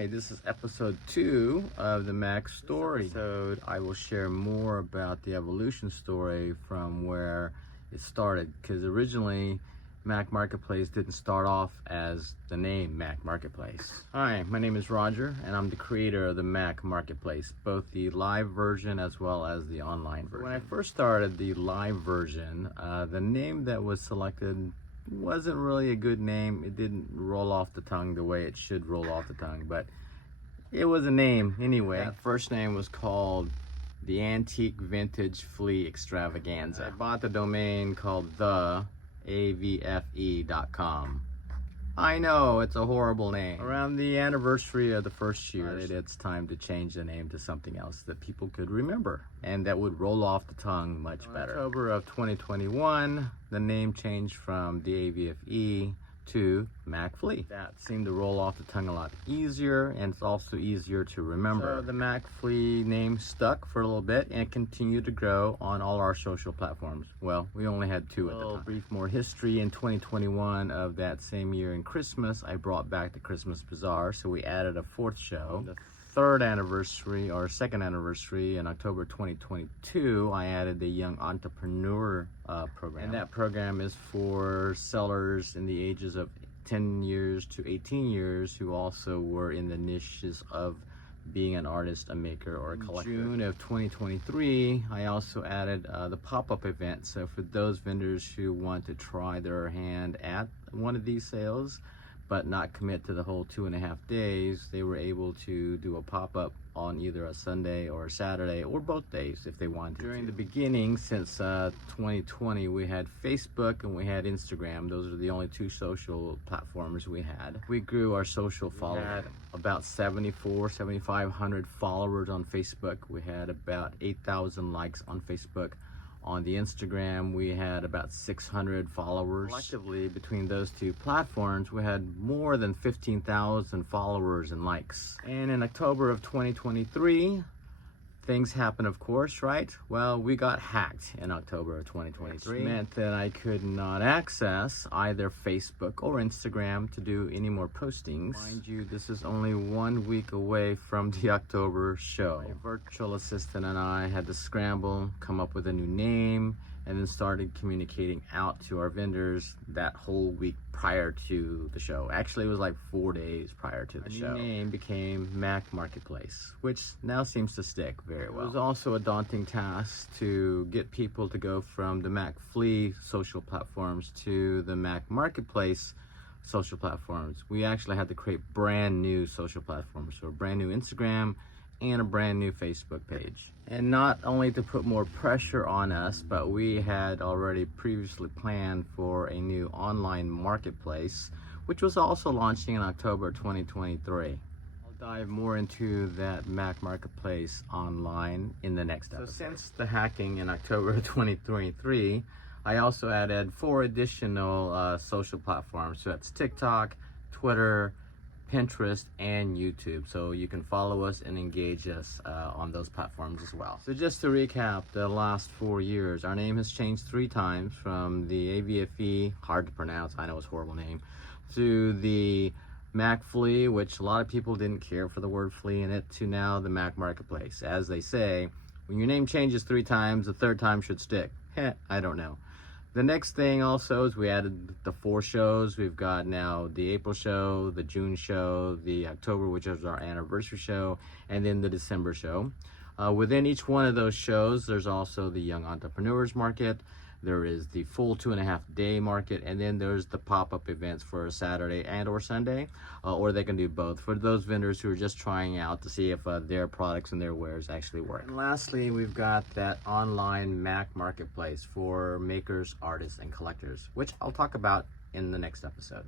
Hey, this is episode 2 of the Mac story. This episode, I will share more about the evolution story from where it started, because originally Mac Marketplace didn't start off as the name Mac Marketplace. Hi, my name is Roger, and I'm the creator of the Mac Marketplace, both the live version as well as the online version. When I first started the live version, the name that was selected wasn't really a good name. It didn't roll off the tongue the way it should roll off the tongue, but it was a name anyway. That first name was called the Antique Vintage Flea Extravaganza. I bought the domain called theavfe.com. I know, it's a horrible name. Around the anniversary of the first year, it's time to change the name to something else that people could remember and that would roll off the tongue much better. In October of 2021, the name changed from the AVFE to Mac Flea. That seemed to roll off the tongue a lot easier, and it's also easier to remember. So the Mac Flea name stuck for a little bit and continued to grow on all our social platforms. Well, we only had 2 at the time. Brief more history. In 2021 of that same year in Christmas, I brought back the Christmas Bazaar, so we added a 4th show. The 3rd anniversary or 2nd anniversary in October 2022, I added the Young Entrepreneur program. And that program is for sellers in the ages of 10 years to 18 years who also were in the niches of being an artist, a maker, or a collector. In June of 2023, I also added the pop-up event. So for those vendors who want to try their hand at one of these sales, but not commit to the whole 2.5 days, they were able to do a pop-up on either a Sunday or a Saturday, or both days if they wanted to. During the beginning, since 2020, we had Facebook and we had Instagram. Those are the only 2 social platforms we had. We grew our social following. We had about 7,500 followers on Facebook. We had about 8,000 likes on Facebook. On the Instagram, we had about 600 followers. Collectively, between those 2 platforms, we had more than 15,000 followers and likes. And in October of 2023, things happened, of course, right? Well, we got hacked in October of 2023. Which meant that I could not access either Facebook or Instagram to do any more postings. Mind you, this is only 1 week away from the October show. My virtual assistant and I had to scramble, come up with a new name, and then started communicating out to our vendors that whole week prior to the show. Actually, it was like 4 days prior to the show. The name became Mac Marketplace, which now seems to stick very well. It was also a daunting task to get people to go from the Mac Flea social platforms to the Mac Marketplace social platforms. We actually had to create brand new social platforms, so a brand new Instagram and a brand new Facebook page. And not only to put more pressure on us, but we had already previously planned for a new online marketplace, which was also launching in October 2023. I'll dive more into that Mac Marketplace online in the next episode. So since the hacking in October 2023, I also added 4 additional social platforms. So that's TikTok, Twitter, Pinterest, and YouTube, so you can follow us and engage us on those platforms as well. So just to recap the last 4 years, our name has changed 3 times, from the AVFE, hard to pronounce, I know it's a horrible name, to the Mac Flea, which a lot of people didn't care for the word flea in it, to now the Mac Marketplace. As they say, when your name changes 3 times, the 3rd time should stick. I don't know. The next thing also is we added the 4 shows. We've got now the April show, the June show, the October, which is our anniversary show, and then the December show. Within each one of those shows, there's also the Young Entrepreneurs Market. There is the full 2.5 day market, and then there's the pop-up events for a Saturday and or Sunday, or they can do both for those vendors who are just trying out to see if their products and their wares actually work. And lastly, we've got that online Mac Marketplace for makers, artists, and collectors, which I'll talk about in the next episode.